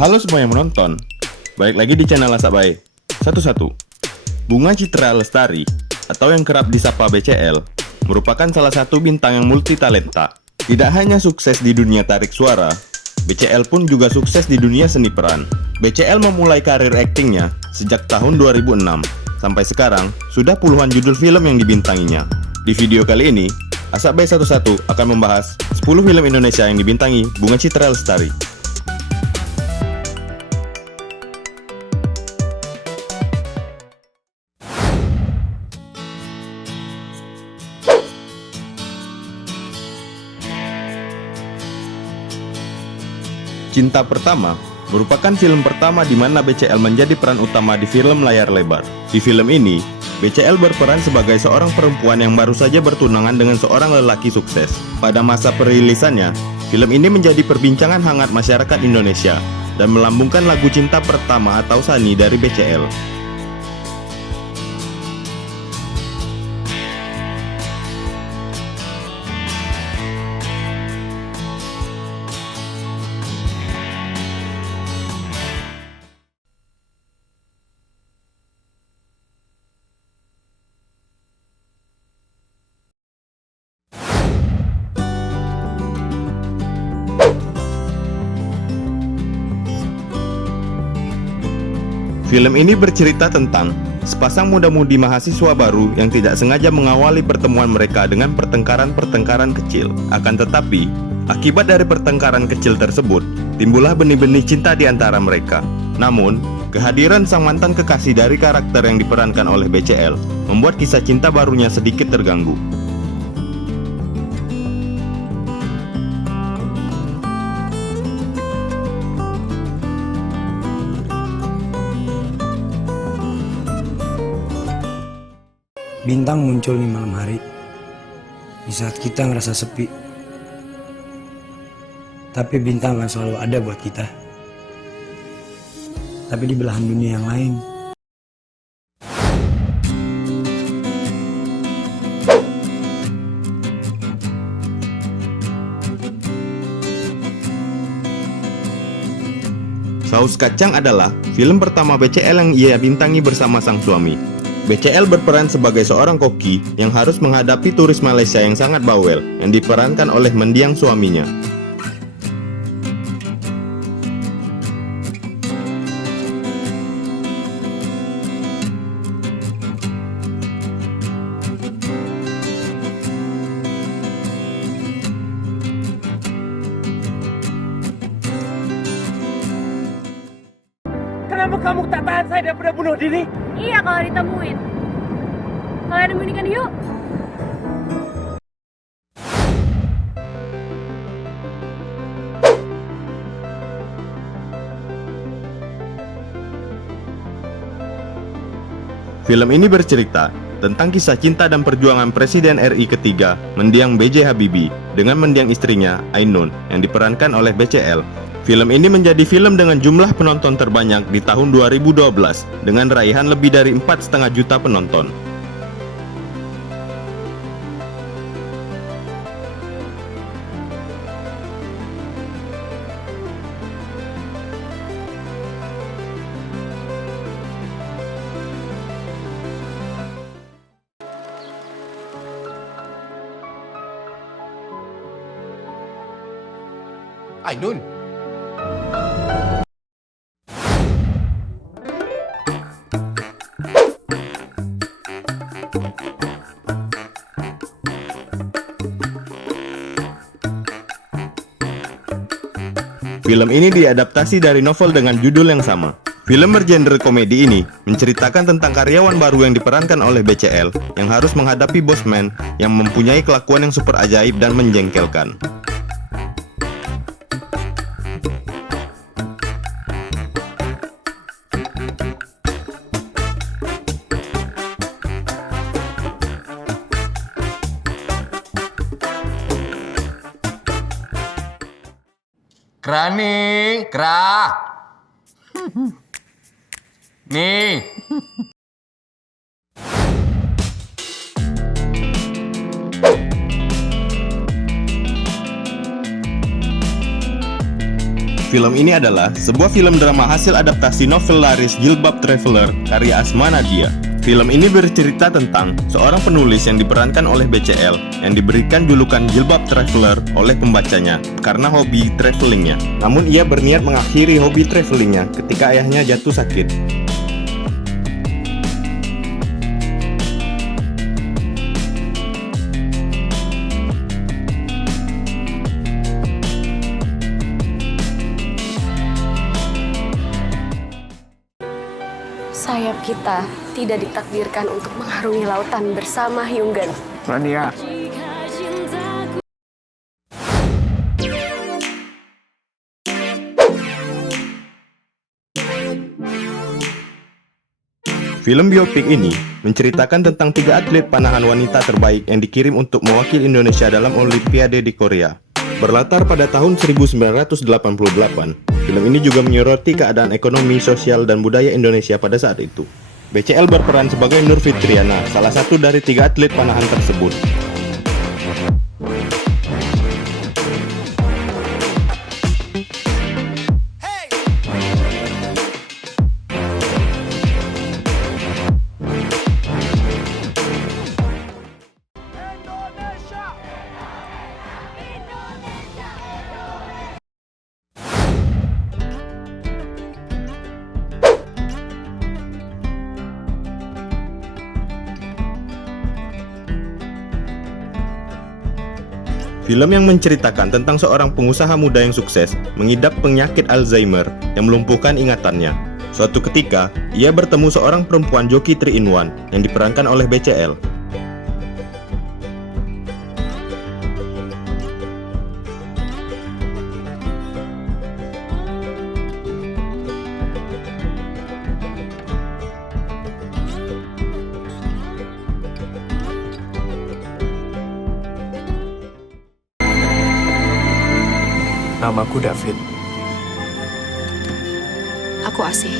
Halo semua yang menonton, balik lagi di channel Asabai. Satu-satu. Bunga Citra Lestari, atau yang kerap disapa BCL, merupakan salah satu bintang yang multi talenta. Tidak hanya sukses di dunia tarik suara, BCL pun juga sukses di dunia seni peran. BCL memulai karir aktingnya sejak tahun 2006. Sampai sekarang, sudah puluhan judul film yang dibintanginya. Di video kali ini, Asabai Satu-Satu akan membahas 10 film Indonesia yang dibintangi Bunga Citra Lestari. Cinta Pertama merupakan film pertama di mana BCL menjadi peran utama di film layar lebar. Di film ini, BCL berperan sebagai seorang perempuan yang baru saja bertunangan dengan seorang lelaki sukses. Pada masa perilisannya, film ini menjadi perbincangan hangat masyarakat Indonesia dan melambungkan lagu Cinta Pertama atau Sani dari BCL. Film ini bercerita tentang sepasang muda-mudi mahasiswa baru yang tidak sengaja mengawali pertemuan mereka dengan pertengkaran-pertengkaran kecil. Akan tetapi, akibat dari pertengkaran kecil tersebut, timbullah benih-benih cinta di antara mereka. Namun, kehadiran sang mantan kekasih dari karakter yang diperankan oleh BCL membuat kisah cinta barunya sedikit terganggu. Bintang muncul di malam hari, di saat kita ngerasa sepi. Tapi bintang akan selalu ada buat kita. Tapi di belahan dunia yang lain. Saus Kacang adalah film pertama BCL yang ia bintangi bersama sang suami. BCL berperan sebagai seorang koki yang harus menghadapi turis Malaysia yang sangat bawel yang diperankan oleh mendiang suaminya. Kenapa kamu tak tahan saya daripada bunuh diri? Iya, kalau ditemuin. Kalian menikah yuk. Film ini bercerita tentang kisah cinta dan perjuangan Presiden RI ketiga, mendiang B.J. Habibie, dengan mendiang istrinya, Ainun, yang diperankan oleh BCL. Film ini menjadi film dengan jumlah penonton terbanyak di tahun 2012 dengan raihan lebih dari 4,5 juta penonton. Ainun. Film ini diadaptasi dari novel dengan judul yang sama. Film bergenre komedi ini menceritakan tentang karyawan baru yang diperankan oleh BCL yang harus menghadapi bosman yang mempunyai kelakuan yang super ajaib dan menjengkelkan. Nih, Kra. Nih. Film ini adalah sebuah film drama hasil adaptasi novel laris Jilbab Traveler karya Asma Nadia. Film ini bercerita tentang seorang penulis yang diperankan oleh BCL yang diberikan julukan Jilbab Traveler oleh pembacanya karena hobi travelingnya. Namun ia berniat mengakhiri hobi travelingnya ketika ayahnya jatuh sakit. Sayap kita tidak ditakdirkan untuk mengharungi lautan bersama Hyunggan. Rania. Film biopik ini menceritakan tentang 3 atlet panahan wanita terbaik yang dikirim untuk mewakili Indonesia dalam Olimpiade di Korea. Berlatar pada tahun 1988, film ini juga menyoroti keadaan ekonomi, sosial, dan budaya Indonesia pada saat itu. BCL berperan sebagai Nur Fitriana, salah satu dari 3 atlet panahan tersebut. Film yang menceritakan tentang seorang pengusaha muda yang sukses mengidap penyakit Alzheimer yang melumpuhkan ingatannya. Suatu ketika, ia bertemu seorang perempuan joki 3-in-1 yang diperankan oleh BCL. Namaku David. Aku Asih.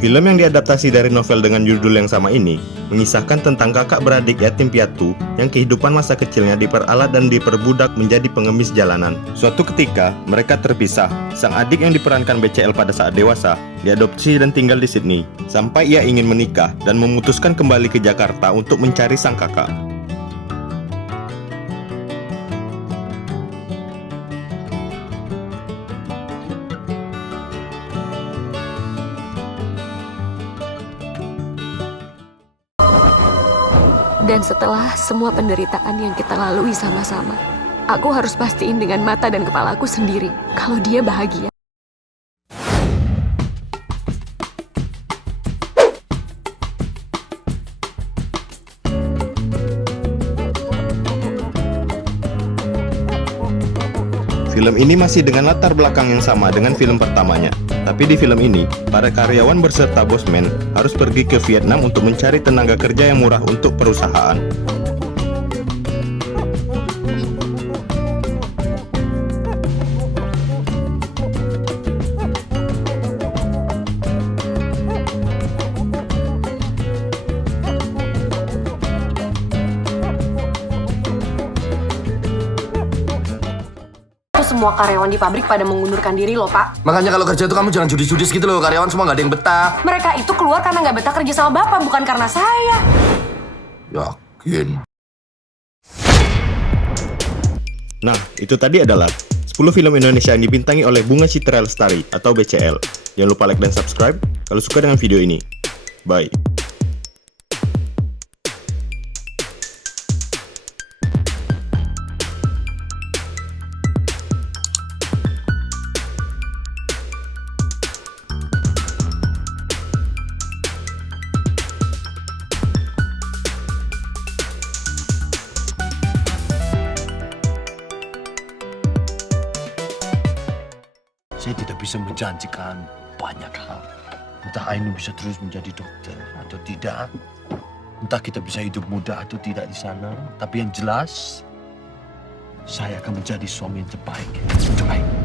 Film yang diadaptasi dari novel dengan judul yang sama ini mengisahkan tentang kakak beradik yatim piatu yang kehidupan masa kecilnya diperalat dan diperbudak menjadi pengemis jalanan. Suatu ketika, mereka terpisah. Sang adik yang diperankan BCL pada saat dewasa diadopsi dan tinggal di Sydney, sampai ia ingin menikah dan memutuskan kembali ke Jakarta untuk mencari sang kakak. Dan setelah semua penderitaan yang kita lalui sama-sama, aku harus pastiin dengan mata dan kepalaku sendiri kalau dia bahagia. Film ini masih dengan latar belakang yang sama dengan film pertamanya. Tapi di film ini, para karyawan berserta bosman harus pergi ke Vietnam untuk mencari tenaga kerja yang murah untuk perusahaan. Semua karyawan di pabrik pada mengundurkan diri loh, Pak. Makanya kalau kerja tuh kamu jangan judis-judis gitu loh. Karyawan semua nggak ada yang betah. Mereka itu keluar karena nggak betah kerja sama Bapak, bukan karena saya. Yakin. Nah, itu tadi adalah 10 film Indonesia yang dibintangi oleh Bunga Citra Lestari atau BCL. Jangan lupa like dan subscribe kalau suka dengan video ini. Bye. Saya tidak bisa menjanjikan banyak hal. Entah Ainun bisa terus menjadi dokter atau tidak. Entah kita bisa hidup muda atau tidak di sana. Tapi yang jelas, saya akan menjadi suami yang terbaik untuk Ainun.